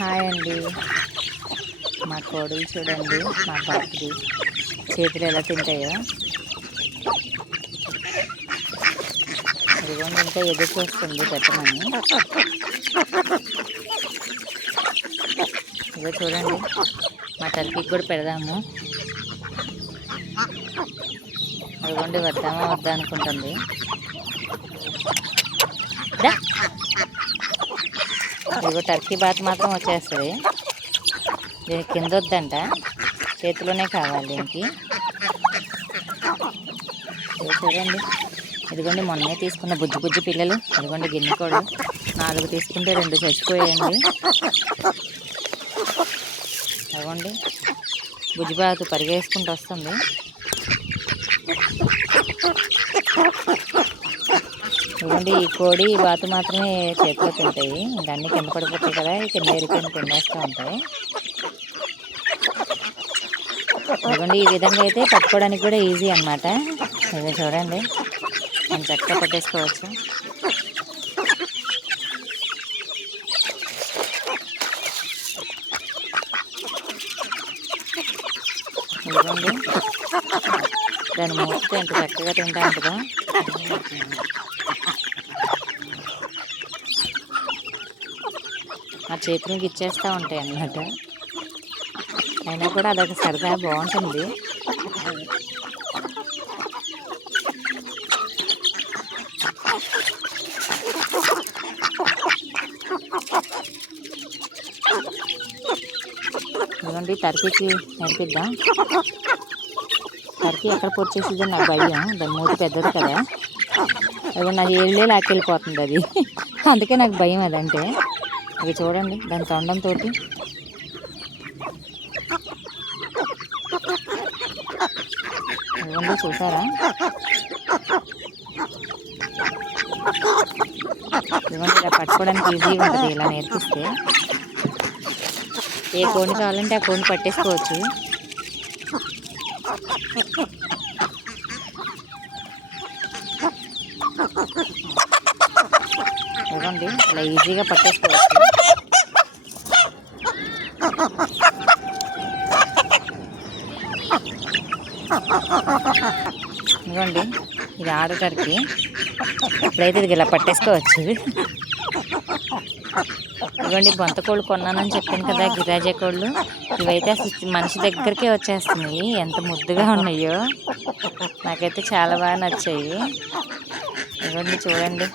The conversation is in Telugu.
హాయ్ అండి. మా కోడలు చూడండి, మా పాపది చేతులు ఎలా తింటాయో. ఇదిగోండి, ఇంకా ఎదురు చూస్తుంది పెట్టమని. ఇదో చూడండి, మా టర్కీకి కూడా పెడదాము. అదిగోండి, వద్దామా వద్దా అనుకుంటుంది. ఇదిగో టర్కీ బాత్ మాత్రం వచ్చేస్తుంది. దీనికి కింద వద్దంట, చేతిలోనే కావాలి దీనికి. చూడండి, ఇదిగోండి మొన్నే తీసుకున్న బుజ్జి బుజ్జి పిల్లలు. ఇదిగోండి గిన్నె కోళ్ళు 4 తీసుకుంటే 2 చచ్చిపోయాయండి. అదిగోండి బుజ్జిబాతు పరిగేసుకుంటూ వస్తుంది. ఇదిగోండి ఈ కోడి బాతు మాత్రమే చేతిలో తింటాయి. ఇంకా అన్నీ కింద పడిపోతాయి కదా, కింద ఎరిపోయిన తినేస్తూ ఉంటాయి. ఇదిగోండి ఈ విధంగా అయితే పట్టుకోవడానికి కూడా ఈజీ అన్నమాట. ఇది చూడండి, మనం చక్కగా పట్టేసుకోవచ్చు. ఇదిగోండి దాని మూస్తే ఎంత చక్కగా తింటా ఉంటుందో. ఆ చేతులకి ఇచ్చేస్తూ ఉంటాయి అన్నమాట. అయినా కూడా అదొక సరదా, బాగుంటుంది. ఇదిగోండి టర్కీకి నేర్పిద్దాం. టర్కీ ఎక్కడ పొచ్చేసిందో నాకు భయం, దాని మూతి పెద్దది కదా. అది నా ఏళ్ళే లాక్కెళ్ళిపోతుంది అది, అందుకే నాకు భయం అదంటే. ఇవి చూడండి దాని తొండంతో. ఇదిగోండి చూసారా, ఇదిగోండి ఇలా పట్టుకోవడానికి ఈజీగా ఉంటుంది ఇలా నేర్పిస్తే. ఏ కోడిని కావాలంటే ఆ కోడిని పట్టేసుకోవచ్చు. ఇదిగోండి ఇలా ఈజీగా పట్టేసుకోవచ్చు. ఇదిగోండి ఇది ఆడటానికి, ఇప్పుడైతే ఇది ఇలా పట్టేసుకోవచ్చు. ఇదిగోండి బొంత కోళ్ళు కొన్నానని చెప్పాను కదా, గిరాజా కోళ్ళు. ఇవైతే అసలు మనిషి దగ్గరికే వచ్చేస్తున్నాయి. ఎంత ముద్దుగా ఉన్నాయో, నాకైతే చాలా బాగా నచ్చాయి. ఇదిగోండి చూడండి.